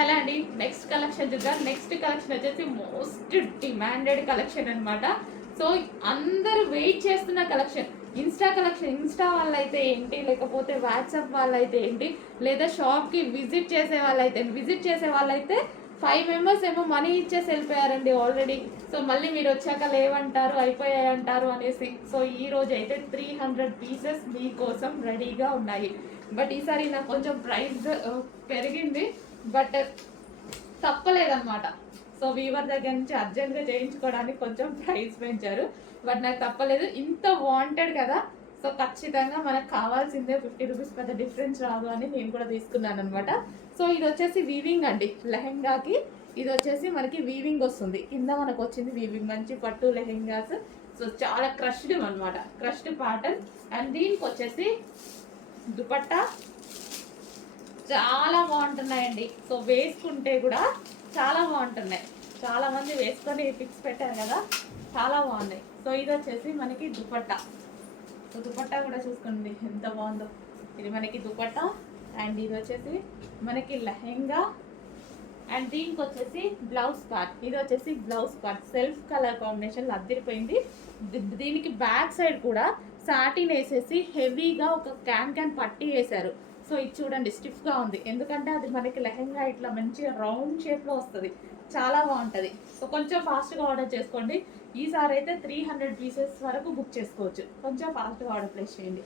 Hello అండి. Next collection చూద్దాం. Next collection వచ్చేసి మోస్ట్ డిమాండెడ్ కలెక్షన్ అనమాట సో అందరూ వెయిట్ చేస్తున్న కలెక్షన్ ఇన్స్టా కలెక్షన్ ఇన్స్టా వాళ్ళైతే ఏంటి? లేకపోతే వాట్సాప్ వాళ్ళైతే ఏంటి? లేదా షాప్కి విజిట్ చేసే వాళ్ళైతే విజిట్ చేసే వాళ్ళైతే ఫైవ్ మెంబర్స్ ఏమో మనీ ఇచ్చేసి వెళ్ళిపోయారండి ఆల్రెడీ సో మళ్ళీ మీరు వచ్చాక లేవంటారు అయిపోయాయి అంటారు అనేసి. సో ఈ రోజు అయితే త్రీ హండ్రెడ్ పీసెస్ మీకోసం రెడీగా ఉన్నాయి. బట్ ఈసారి నాకు కొంచెం ప్రైస్ uh, పెరిగింది. బట్ తప్పలేదన్నమాట. సో వీవర్ దగ్గర నుంచి అర్జెంట్గా చేయించుకోవడానికి కొంచెం ప్రైస్ పెంచారు. బట్ నాకు తప్పలేదు. ఇంత వాంటెడ్ కదా. సో ఖచ్చితంగా మనకు కావాల్సిందే ఫిఫ్టీ రూపీస్ పెద్ద డిఫరెన్స్ రాదు అని నేను కూడా తీసుకున్నాను అనమాట సో ఇది వచ్చేసి వీవింగ్ అండి లెహెంగాకి. ఇది వచ్చేసి మనకి వీవింగ్ వస్తుంది. కింద మనకు వచ్చింది వీవింగ్ మంచి పట్టు లెహెంగాస్. సో చాలా క్రష్డ్ అనమాట క్రష్డ్ ప్యాటర్న్ అండ్ దీనికి వచ్చేసి దుపట్టా చాలా బాగుంటున్నాయండి. సో వేసుకుంటే కూడా చాలా బాగుంటున్నాయి. చాలా మంది వేసుకొని పిక్స్ పెట్టారు కదా చాలా బాగున్నాయి. సో ఇది వచ్చేసి మనకి దుపట్టా. సో దుపట్టా కూడా చూసుకోండి ఎంత బాగుందో. ఇది మనకి దుపట్టా అండ్ ఇది వచ్చేసి మనకి లెహెంగా అండ్ దీనికి వచ్చేసి బ్లౌజ్ పార్ట్. ఇది వచ్చేసి blouse part. Self colour combination అద్దరిపోయింది. దీనికి బ్యాక్ సైడ్ కూడా సాటిన్ వేసేసి హెవీగా ఒక క్యాన్ క్యాన్ పట్టి వేశారు. సో ఇది చూడండి స్టిఫ్గా ఉంది. ఎందుకంటే అది మనకి లెహెంగా ఇట్లా మంచిగా రౌండ్ షేప్లో వస్తుంది. చాలా బాగుంటుంది. సో కొంచెం ఫాస్ట్గా ఆర్డర్ చేసుకోండి. ఈసారి అయితే త్రీ హండ్రెడ్ పీసెస్ వరకు బుక్ చేసుకోవచ్చు. కొంచెం ఫాస్ట్గా ఆర్డర్ ప్లేస్ చేయండి.